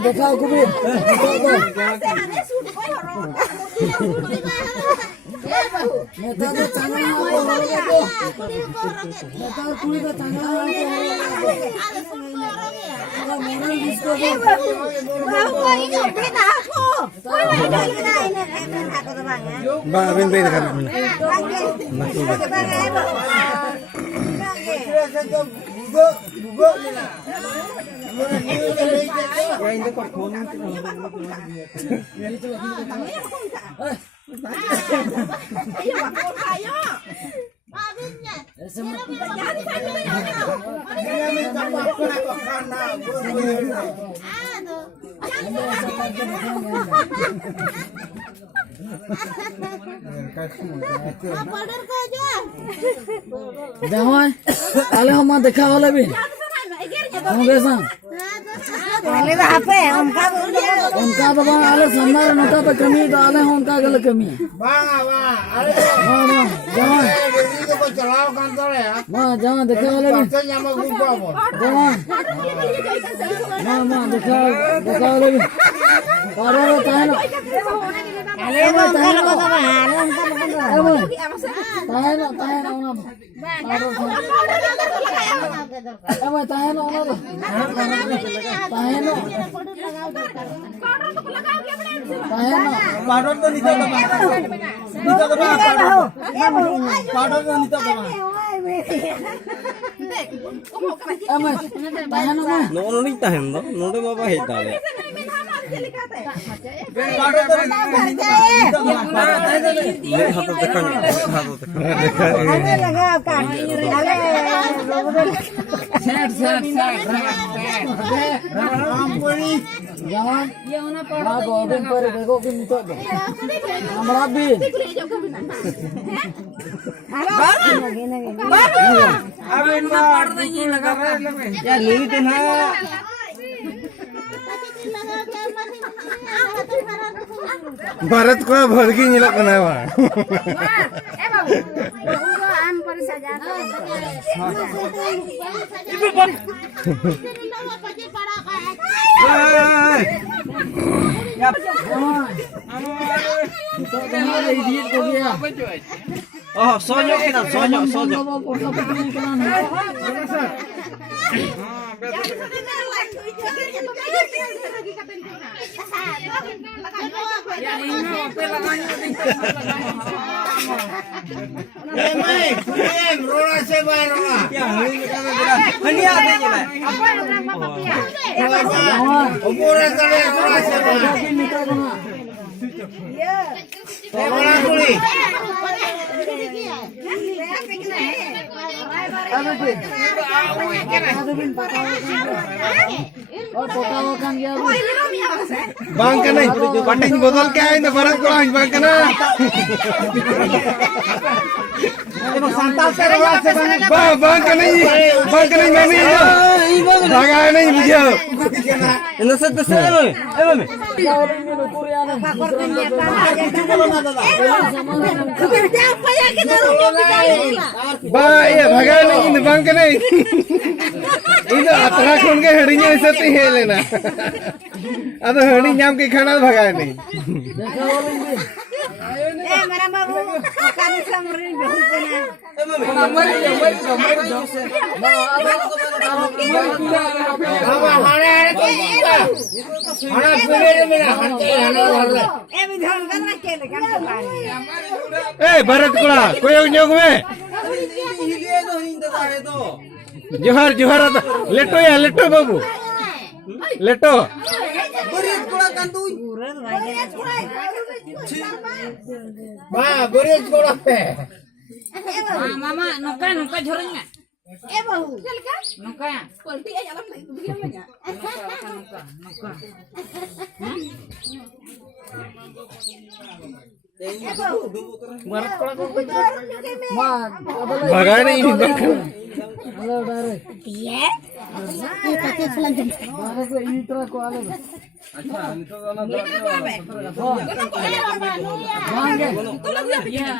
देखा कुबीर नेता तो चांगला नेता कुड़ी तो चांगला मोरल जिसको बाबिन पे देखा jangan ale hama dekha wala bin hum besan ale apa उनका तो बा ale संदार नोटा पे कमी तो ale उनका गल कमी ale jangan को चलाओ कान करे jangan देखा वाला bin jangan देखा वाला bin पारो ताहे ना ale tahe na ko ba tahe na ona अब ताहे ना ona ताहे ना पाउडर तो नीचे दबा पाउडर तो नीचे दबा अब ताहे ना नो नहीं ताहे ना नोडे बाबा हे ताले पाउडर तो नीचे ले हाथ देखा अरे लगा काट अरे सेट रामपुरी jangan ये होना पड़ा गोविंद पर देखो कि नितो दो हमरा भी अब इनका पड़ नहीं लगा यार ले लेते ना भारत को भड़की नहीं लग ना है ए बाबू आम पर सजा oh soño kita soño bang kana pating botol ke ain barat ko ain bang kana emang santal se rawa se bang kana mami bang ana ni bujho ino se to se em ba ya bhaga nahi bang kana ini atra khon ke hedinya ऐसे तो है लेना अब हनी नाम के खाना भगाए नहीं ए मेरा बाबू कान से मरे बहुत बना अब हमारे हमारा पूरे मेरा हटे हना वाला ए विधान करना के काम ए भरत कुला कोई योग में हिले तो हिंद दाए तो जोहार जोहार लेटो या लेटो बाबू लेटो boriet kola kanduy. Ba, boriet kola pe. Mama, nuka झोरnya. bahu. Nuka. Polti aja alam lagi begini aja. Nuka. Barat kola ko. Ma, Bagani ini bakal. halo dare. Iya. Pakai pulang jam. Barat ko itra ko ale. Ini apa? Bangge. Ya.